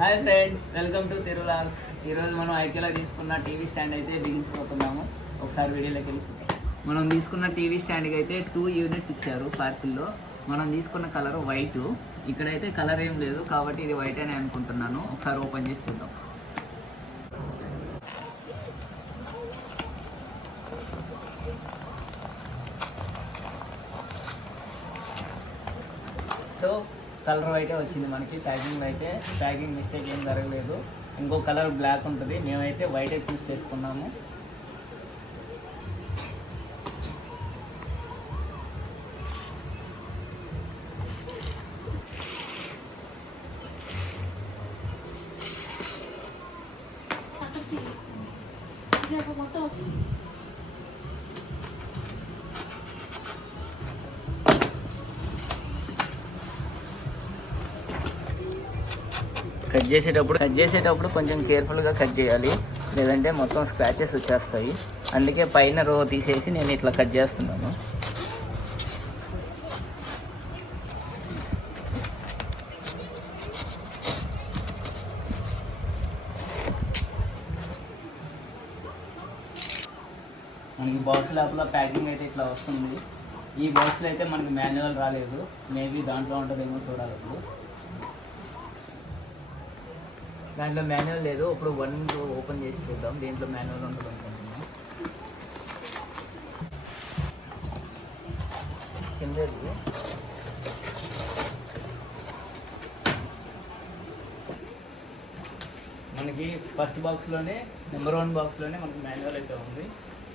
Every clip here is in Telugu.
హాయ్ ఫ్రెండ్స్, వెల్కమ్ టు తిరులాగ్స్. ఈరోజు మనం ఐక్యలో తీసుకున్న టీవీ స్టాండ్ అయితే బిగించిపోతున్నాము. ఒకసారి వీడియోలోకి వెళ్ళి చూద్దాం. మనం తీసుకున్న టీవీ స్టాండ్కి అయితే 2 యూనిట్స్ ఇచ్చారు పార్సిల్లో. మనం తీసుకున్న కలర్ వైట్. ఇక్కడైతే కలర్ ఏం లేదు కాబట్టి ఇది వైట్ అని అనుకుంటున్నాను. ఒకసారి ఓపెన్ చేసి చూద్దాం. సో కలర్ అయితే వచ్చింది మనకి. ప్యాకింగ్ మిస్టేక్ ఏం జరగలేదు. ఇంకో కలర్ బ్లాక్ ఉంటుంది, మేమైతే వైట్ చూస్ చేసుకున్నాము. కట్ చేసేటప్పుడు కొంచెం కేర్ఫుల్గా కట్ చేయాలి, లేదంటే మొత్తం స్క్రాచెస్ వచ్చేస్తాయి. అందుకే పైన రో తీసేసి నేను ఇట్లా కట్ చేస్తున్నాను. మనకి బాక్స్ లోపల ప్యాకింగ్ అయితే ఇట్లా వస్తుంది. ఈ బాక్స్లో అయితే మనకి మాన్యువల్ రాలేదు, మేబీ దాంట్లో ఉంటుందేమో చూడాలి. దాంట్లో మాన్యువల్ లేదు. ఇప్పుడు 1 ఓపెన్ చేసి చూద్దాం, దీంట్లో మాన్యువల్ ఉంటుంది అనుకుంటున్నాం. కిందది మనకి ఫస్ట్ బాక్స్లోనే నెంబర్ 1 బాక్స్లోనే మనకి మాన్యువల్ అయితే ఉంది.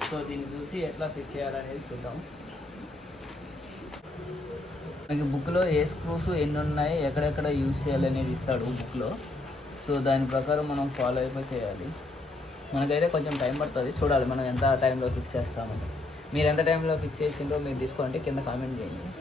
సో దీన్ని చూసి ఎట్లా ఫిట్ చేయాలనేది చూద్దాం. మనకి బుక్లో ఏ స్క్రూస్ ఎన్ని ఉన్నాయి, ఎక్కడెక్కడ యూజ్ చేయాలనేది ఇస్తాడు బుక్లో. సో దాని ప్రకారం మనం ఫాలో అయిపోయి చేయాలి. మనకైతే కొంచెం టైం పడుతుంది, చూడాలి మనం ఎంత టైంలో ఫిక్స్ చేస్తామంటే. మీరు ఎంత టైంలో ఫిక్స్ చేసిండ్రో మీరు తీసుకోండి, కింద కామెంట్ చేయండి.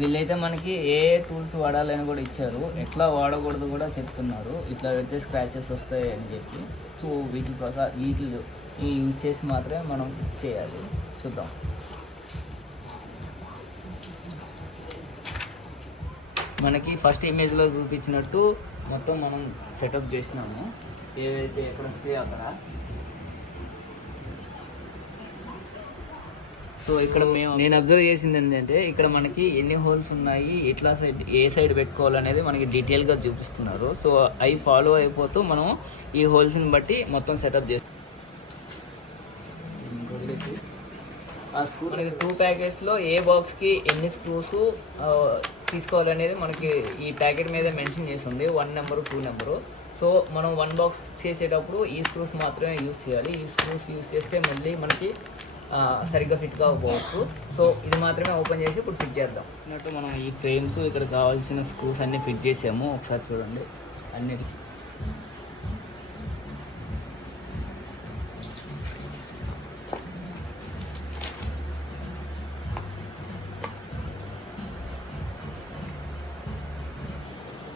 వీళ్ళైతే మనకి ఏ టూల్స్ వాడాలని కూడా ఇచ్చారు, ఎట్లా వాడకూడదు కూడా చెప్తున్నారు. ఇట్లా పెడితే స్క్రాచెస్ వస్తాయి అని చెప్పి. సో వీటి ప్రకారం ఈ యూజ్ చేసి మాత్రమే మనం ఫిక్స్ చేయాలి. చూద్దాం. మనకి ఫస్ట్ ఇమేజ్లో చూపించినట్టు మొత్తం మనం సెటప్ చేసినాము. ఏవైతే ఎక్కడ వస్తాయో అక్కడ. సో ఇక్కడ నేను అబ్జర్వ్ చేసింది ఏంటంటే, ఇక్కడ మనకి ఎన్ని హోల్స్ ఉన్నాయి, ఎట్లా ఏ సైడ్ పెట్టుకోవాలనేది మనకి డీటెయిల్గా చూపిస్తున్నారు. సో అవి ఫాలో అయిపోతూ మనం ఈ హోల్స్ని బట్టి మొత్తం సెటప్ చేస్తాం. ఆ స్క్రూ మనకి 2 ప్యాకెట్స్లో ఏ బాక్స్కి ఎన్ని స్క్రూస్ తీసుకోవాలనేది మనకి ఈ ప్యాకెట్ మీద మెన్షన్ చేస్తుంది. 1 నెంబరు 2 నెంబరు. సో మనం 1 బాక్స్ చేసేటప్పుడు ఈ స్క్రూస్ మాత్రమే యూజ్ చేయాలి. ఈ స్క్రూస్ యూజ్ చేస్తే మళ్ళీ మనకి సరిగ్గా ఫిట్ కాకపోవచ్చు. సో ఇది మాత్రమే ఓపెన్ చేసి ఇప్పుడు ఫిట్ చేద్దాం. వచ్చినట్టు మనం ఈ ఫ్రేమ్స్ ఇక్కడ కావాల్సిన స్క్రూస్ అన్నీ ఫిట్ చేసాము. ఒకసారి చూడండి అన్ని.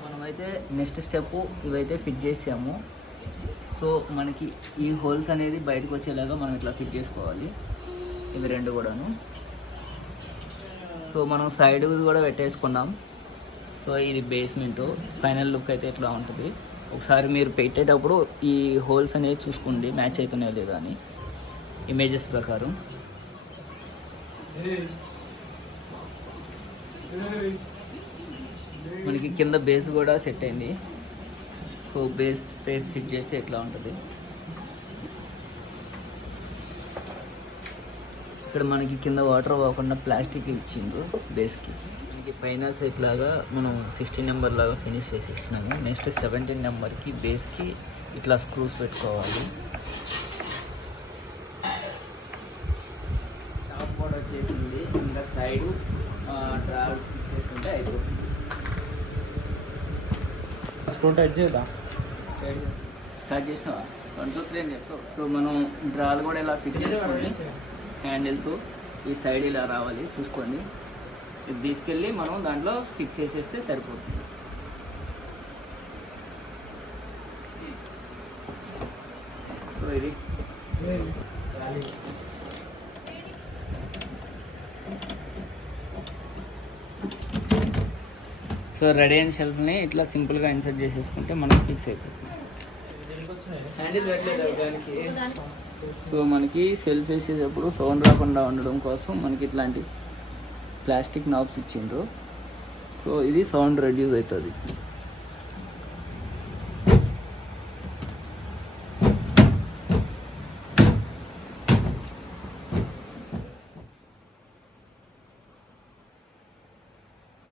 మనమైతే నెక్స్ట్ స్టెప్ ఇవైతే ఫిట్ చేసాము. సో మనకి ఈ హోల్స్ అనేది బయటకు వచ్చేలాగా మనం ఇట్లా ఫిట్ చేసుకోవాలి, ఇవి 2 కూడాను. సో మనం సైడ్ కూడా పెట్టేసుకున్నాం. సో ఇది బేస్మెంట్ ఫైనల్ లుక్ అయితే ఇట్లా ఉంటుంది. ఒకసారి మీరు పెట్టేటప్పుడు ఈ హోల్స్ అనేది చూసుకోండి, మ్యాచ్ అవుతున్నాయో లేదా అని ఇమేజెస్ ప్రకారం. మనకి కింద బేస్ కూడా సెట్ అయింది. సో బేస్ ప్లేట్ ఫిట్ చేస్తే ఎట్లా ఉంటుంది. ఇక్కడ మనకి కింద వాటర్ పోకుండా ప్లాస్టిక్ ఇచ్చిండ్రు బేస్కి. మనకి పైన సెట్ లాగా మనం 16 నెంబర్ లాగా ఫినిష్ చేసేసినాము. నెక్స్ట్ 17 నెంబర్కి బేస్కి ఇట్లా స్క్రూస్ పెట్టుకోవాలి. టాప్ కూడా వచ్చేసింది, ఇంకా సైడు ట్రావెల్ ఫిక్స్ చేసుకుంటే అయిపోతుంది. స్క్రూ టైట్ చేద్దాం. స్టార్ట్ చేసినావా? 1 2 3 అని చెప్తావు. సో మనం డ్రాలు కూడా ఇలా ఫిట్ చేసుకోండి. హ్యాండిల్స్ ఈ సైడ్ ఇలా రావాలి చూసుకోండి. ఇది తీసుకెళ్ళి మనం దాంట్లో ఫిక్స్ చేసేస్తే సరిపోతుంది. సో ఇది సో రెడీ అయిన షెల్ఫ్ని ఇట్లా సింపుల్గా ఇన్సర్ట్ చేసేసుకుంటే మనకి ఫిక్స్ అయిపోతుంది. సో మనకి సెల్ఫ్ వేసేటప్పుడు సౌండ్ రాకుండా ఉండడం కోసం మనకి ఇట్లాంటి ప్లాస్టిక్ నాబ్స్ ఇచ్చిండ్రు. సో ఇది సౌండ్ రెడ్యూస్ అవుతుంది.